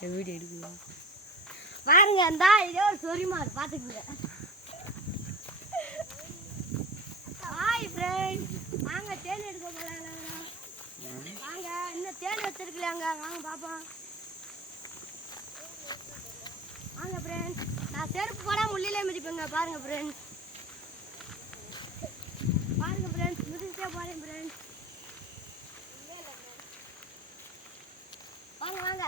Video எடுக்கலாம் பாருங்க அந்த இதே ஒரு சொரிமார் பார்த்துக்குங்க. ஹாய் ஃப்ரெண்ட்ஸ், வாங்க தேன் எடுக்க போகலாம். வாங்க, இன்னும் தேன் வச்சிருக்கலாங்க, வாங்க பார்ப்போம். வாங்க ஃப்ரெண்ட்ஸ், நான் செருப்பு போடாம உள்ளிலே மிதிப்பேங்க. பாருங்க ஃப்ரெண்ட்ஸ், பாருங்க ஃப்ரெண்ட்ஸ், மிதிச்சே போறேன் ஃப்ரெண்ட்ஸ். வாங்க வாங்க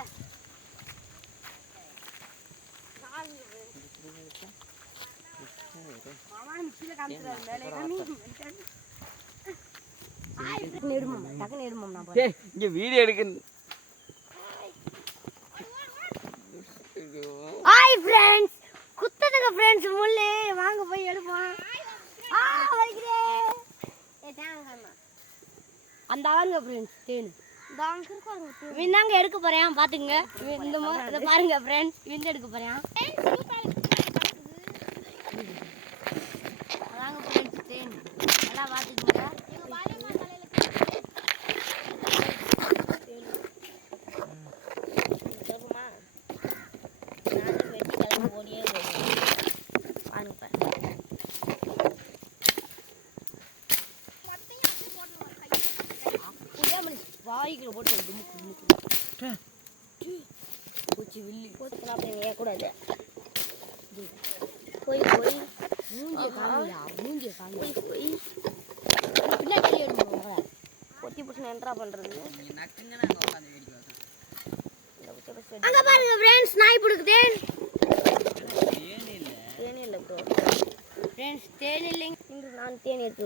மாமா மிக்சில காமிச்சாரு மேலே டக்குனு எடுமோம் நான் டேய் இங்க வீடியோ எடுக்க. ஹாய் ஃப்ரெண்ட்ஸ், குத்துதுங்க ஃப்ரெண்ட்ஸ் முள்ளு. வாங்க போய் எடுப்போம். வைக்கிறே அந்த ஆளுங்க ஃப்ரெண்ட்ஸ் தேன் இவன் எடுக்க போறேன். பாத்துங்க, இந்த இதை பாருங்க ஃப்ரெண்ட்ஸ், இவன் எடுக்க போறேன். அதாங்க ஃப்ரெண்ட்ஸ் தேன், நல்லா பாத்துக்குங்க. வாய்க்குள்ள போட்டு பூச்சி வில்லி போட்டு அப்படியே கூடாது. போய் போய் மூஞ்சிய காமியா, மூஞ்சிய காமி போய் பின்னாடி எடுங்க. பொத்தி புடிச்சு என்ட்ரா பண்றது அங்க பாருங்க ஃப்ரெண்ட்ஸ், நாய் புடுக்குதே. தேன் இல்ல ப்ரோ ஃப்ரெண்ட்ஸ், தேன் இல்லைங்க. இன்று நான் தேன் எடுத்து